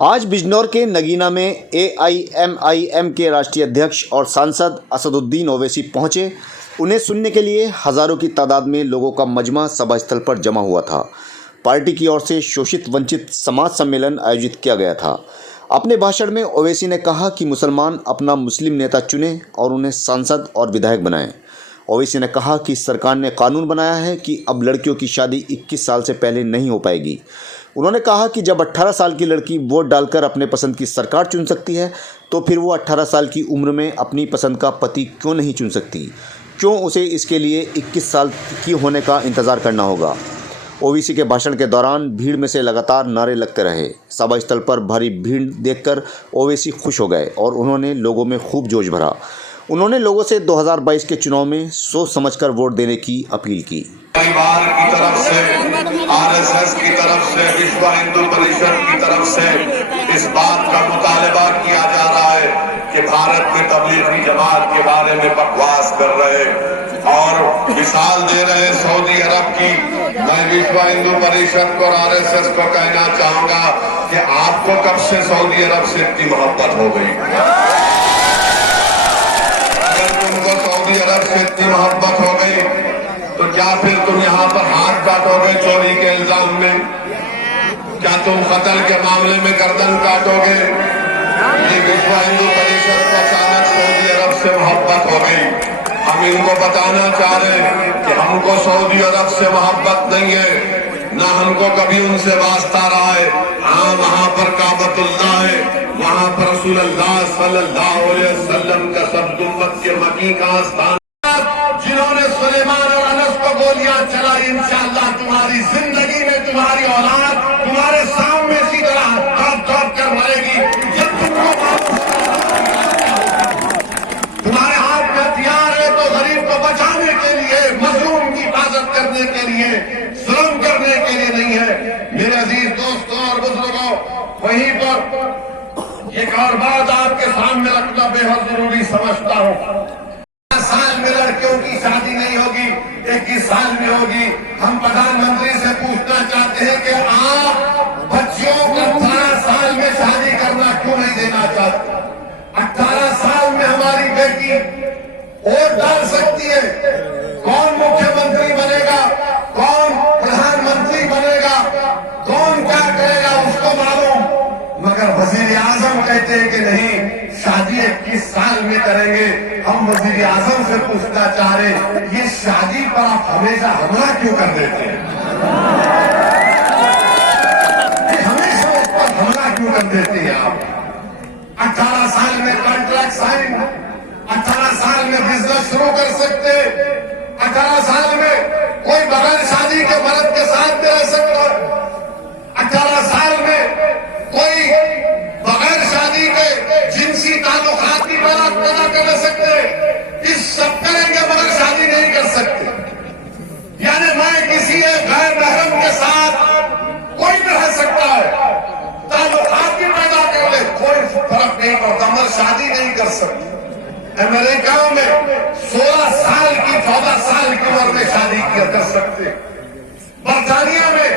آج بجنور کے نگینہ میں AIMIM کے راشٹریہ ادھیکش اور سانسد اسد الدین اویسی پہنچے۔ انہیں سننے کے لیے ہزاروں کی تعداد میں لوگوں کا مجمع سبھا استھل پر جمع ہوا تھا۔ پارٹی کی اور سے شوشت ونچت سماج سمیلن آیوجت کیا گیا تھا۔ اپنے بھاشن میں اویسی نے کہا کہ مسلمان اپنا مسلم نیتا چنیں اور انہیں سانسد اور ودھائک بنائیں۔ اویسی نے کہا کہ سرکار نے قانون بنایا ہے کہ اب لڑکیوں کی شادی 21 سال سے پہلے نہیں ہو پائے گی۔ انہوں نے کہا کہ جب 18 سال کی لڑکی ووٹ ڈال کر اپنے پسند کی سرکار چن سکتی ہے تو پھر وہ 18 سال کی عمر میں اپنی پسند کا پتی کیوں نہیں چن سکتی؟ کیوں اسے اس کے لیے 21 سال کی ہونے کا انتظار کرنا ہوگا؟ اویسی کے بھاشن کے دوران بھیڑ میں سے لگاتار نعرے لگتے رہے۔ سبھا استھل پر بھاری بھیڑ دیکھ کر اویسی خوش ہو گئے اور انہوں نے لوگوں میں خوب جوش بھرا۔ انہوں نے لوگوں سے 2022 کے چناؤ میں سوچ سمجھ کر ووٹ دینے کی اپیل کی۔ پریوار کی طرف سے، RSS کی طرف سے، وشو ہندو پریشد کی طرف سے اس بات کا مطالبہ کیا جا رہا ہے کہ بھارت میں تبلیغی جماعت کے بارے میں بکواس کر رہے اور مثال دے رہے سعودی عرب کی۔ میں وشو ہندو پریشد کو اور RSS کو کہنا چاہوں گا کہ آپ کو کب سے سعودی عرب سے اتنی محبت ہو گئی؟ اگر تم کو سعودی عرب سے اتنی محبت ہو گئی تو کیا پھر تم یہاں پر ہاتھ کاٹو گے چوری کے الزام میں؟ کیا تم قتل کے معاملے میں گردن کاٹو گے؟ یہ وشو ہندو پریشد کو اچانک سعودی عرب سے محبت ہو گئی۔ ہم ان کو بتانا چاہ رہے ہیں کہ ہم کو سعودی عرب سے محبت نہیں ہے، نہ ہم کو کبھی ان سے واسطہ رہا ہے۔ ہاں، وہاں پر کعبۃ اللہ ہے، وہاں پر رسول اللہ صلی اللہ علیہ وسلم کا سب امت کے مکی کا آستان۔ جنہوں نے سلیمان اور انس کو گولیاں چلائی، انشاءاللہ تمہاری زندگی میں تمہاری اولاد تمہارے سامنے اسی طرح ٹاپ ٹاپ کر رہے گی۔ جب تم کو تمہارے ہاتھ میں ہتھیار ہے تو غریب کو بچانے کے لیے، مظلوم کی حفاظت کرنے کے لیے، ظلم کرنے کے لیے نہیں ہے۔ میرے عزیز دوستوں اور بزرگوں، وہیں پر ایک اور بات آپ کے سامنے رکھنا بے حد ضروری سمجھتا ہوں۔ سال میں لڑکیوں کی شادی نہیں ہوگی، 21 سال میں ہوگی۔ ہم پردھان منتری سے پوچھنا چاہتے ہیں کہ آپ بچیوں کو 18 سال میں شادی کرنا کیوں نہیں دینا چاہتے؟ 18 سال میں ہماری بیٹی ووٹ ڈال سکتی ہے۔ کون مکھیہ منتری بنے گا، کون پردھان منتری بنے گا، کون کیا کرے گا اس کو معلوم، مگر وزیر اعظم کہتے ہیں کہ نہیں، شادی 21 سال میں کریں گے۔ ہم وزیر اعظم سے پوچھنا چاہ رہے ہیں، یہ شادی پر آپ ہمیشہ حملہ کیوں کر دیتے ہیں؟ ہمیشہ اس پر حملہ کیوں کر دیتے ہیں آپ؟ 18 سال میں کانٹریکٹ سائن، 18 سال میں بزنس شروع کر سکتے، 18 سال میں کوئی بغیر شادی کے مرد کے ساتھ بھی رہ سکتا ہے، 18 سال میں کوئی بغیر شادی کے جنسی تعلقات کی بات پیدا کر سکتے، اس سب کریں گے مگر شادی نہیں کر سکتے۔ یعنی میں کسی غیر محرم کے ساتھ کوئی بھی رہ سکتا ہے، تعلقات بھی پیدا کر لے، کوئی فرق نہیں پڑتا، مگر شادی نہیں کر سکتے۔ امریکہ میں 16 سال کی 14 سال کی عمر میں شادی کر سکتے، برطانیہ میں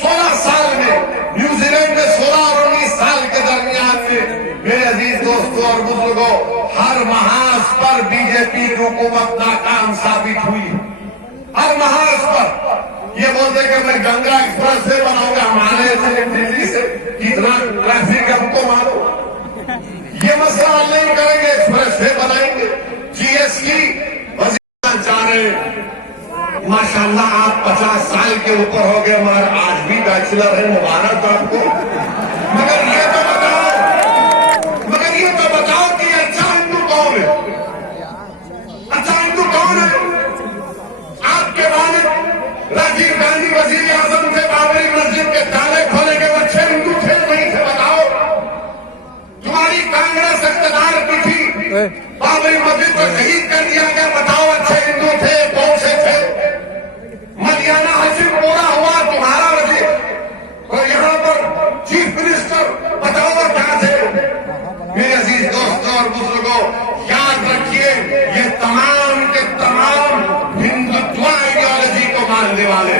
16 سال میں، نیوزی لینڈ میں 16 اور 19 سال کے درمیان میں۔ میرے عزیز دوستوں اور بزرگوں، ہر محاذ پر بی جے پی کی حکومت ناکام ثابت ہوئی، ہر محاذ پر۔ یہ بولتے کہ میں گنگا ایکسپریس سے بناؤں گا، ہمارے سے دلی سے کتنا ٹریفک ہم کو معلوم، یہ مسئلہ حل نہیں کریں گے، ایکسپریس سے بنائیں گے۔ GST وزیر چاہ رہے ہیں، ماشاءاللہ آپ 50 سال کے اوپر ہو گئے مگر آج بھی بیچلر ہے، مبارک آپ کو۔ مگر یہ تو بتاؤ کہ اچھا ہندو کون ہے؟ اچھا ہندو کون ہے؟ آپ کے والد راجیو گاندھی وزیر اعظم تھے، بابری مسجد کے تالے کھولے کے وہ اچھے ہندو تھے نہیں تھے؟ بتاؤ۔ تمہاری کانگریس اقتدار کی تھی، بابری مسجد کو شہید کر دیا گیا، بتاؤ اچھے ہندو تھے کون سے تھے؟ مدینہ حشر پورا ہوا تمہارا وزیر، اور یہاں پر چیف منسٹر بتاؤ کیا تھے؟ میرے عزیز دوستوں اور بزرگوں، یاد رکھیے یہ تمام کے تمام ہندوتوا آئیڈیالوجی کو ماننے والے،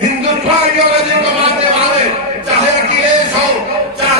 ہندوتوا آئیڈیالوجی کو ماننے والے، چاہے اکھلیش ہو، چاہے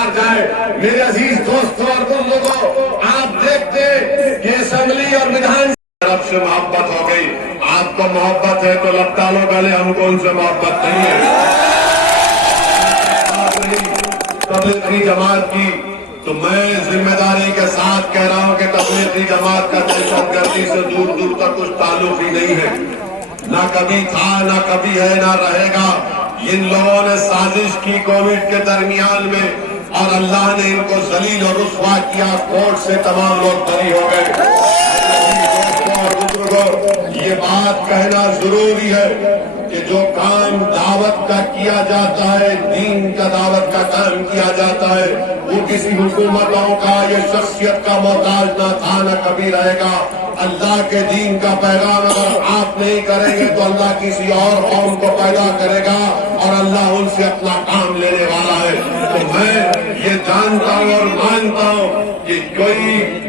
باہر جائے. میرے عزیز دوستوں اور بزرگوں، آپ دیکھتے کہ اسمبلی اور ودھان طرف سے محبت ہو گئی. آپ کو محبت ہے تو لگتا لو گلے، ہم کو ان سے محبت نہیں ہے. تبلیغی جماعت کی تو میں ذمہ داری کے ساتھ کہہ رہا ہوں کہ تبلیغی جماعت کا دہشت گردی سے دور دور تک کچھ تعلق ہی نہیں ہے. نہ کبھی تھا، نہ کبھی ہے، نہ رہے گا. ان لوگوں نے سازش کی کووڈ کے درمیان میں، اور اللہ نے ان کو ذلیل اور رسوا کیا. کوٹ سے تمام لوگ بری ہو گئے. یہ بات کہنا ضروری ہے کہ جو کام دعوت کا کیا جاتا ہے، دین کا دعوت کا کام کیا جاتا ہے، وہ کسی حکومتوں کا یا شخصیت کا محتاج نہ تھا، نہ کبھی رہے گا. اللہ کے دین کا پیغام اگر آپ نہیں کریں گے تو اللہ کسی اور قوم کو پیدا کرے گا، اور اللہ ان سے اپنا کام لینے والا ہے. تو میں یہ جانتا ہوں اور مانتا ہوں کہ کوئی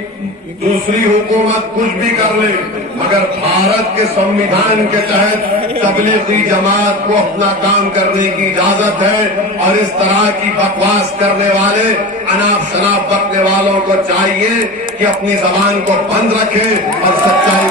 دوسری حکومت کچھ بھی کر لے، مگر بھارت کے سنویدھان کے تحت تبلیغی جماعت کو اپنا کام کرنے کی اجازت ہے. اور اس طرح کی بکواس کرنے والے، اناپ شناپ بکنے والوں کو چاہیے کہ اپنی زبان کو بند رکھیں اور سچائی